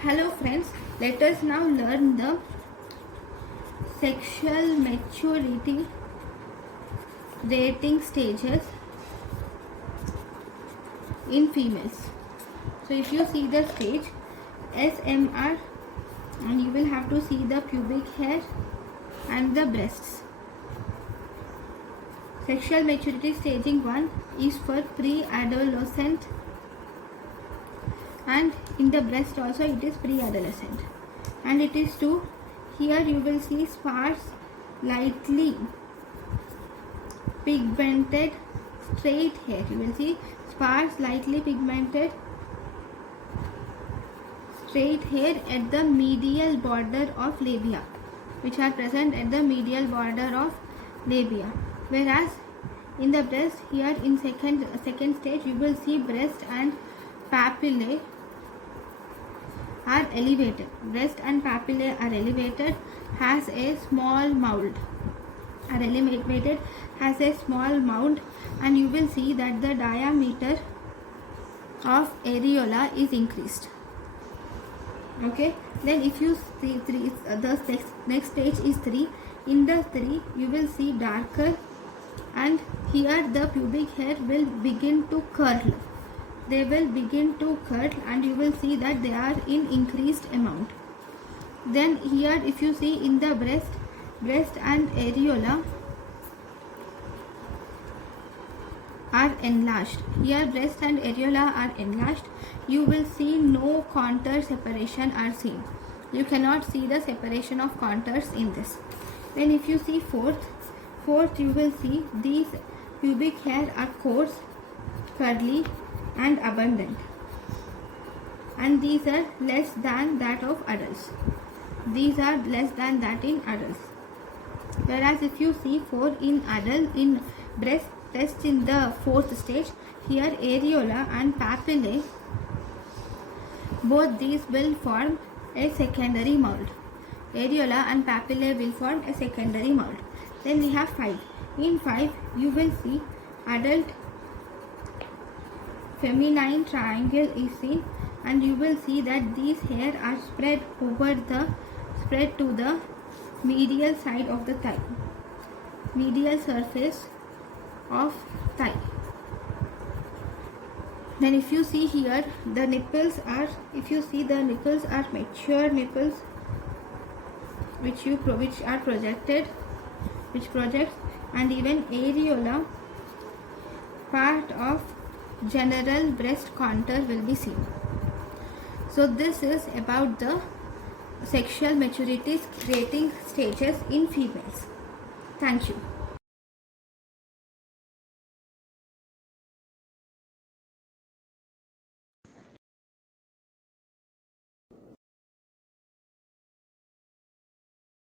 Hello friends, let us now learn the sexual maturity rating stages in females. So if you see the stage SMR, and you will have to see the pubic hair and the breasts. Sexual maturity staging 1 is for pre-adolescent, and in the breast also it is pre-adolescent, and it is 2. Here you will see sparse, lightly pigmented straight hair. You will see sparse, lightly pigmented straight hair at the medial border of labia, which are present at the medial border of labia. Whereas in the breast, here in second stage, you will see breast and papillae are elevated. Breast and papillae are elevated, has a small mound. Are elevated, has a small mound, and you will see that the diameter of areola is increased. Okay. Then if you see the next stage is 3. In the 3, you will see darker, and here the pubic hair will begin to curl. They will begin to curl, and you will see that they are in increased amount. Then here if you see in the breast and areola are enlarged. Here breast and areola are enlarged. You will see no contour separation are seen. You cannot see the separation of contours in this. Then if you see fourth, you will see these pubic hair are coarse, curly and abundant, and these are less than that of adults. These are less than that in adults. Whereas if you see 4 in adult, in breast in the 4th stage, here areola and papillae, both these will form a secondary mold. Areola and papillae will form a secondary mold. Then we have 5. In 5, you will see adult feminine triangle is seen, and you will see that these hair are spread to the medial side of the thigh, medial surface of thigh. Then if you see here, the nipples are, mature nipples which are projected, which projects, and even areola part of general breast contour will be seen. So this is about the sexual maturity rating stages in females. Thank you.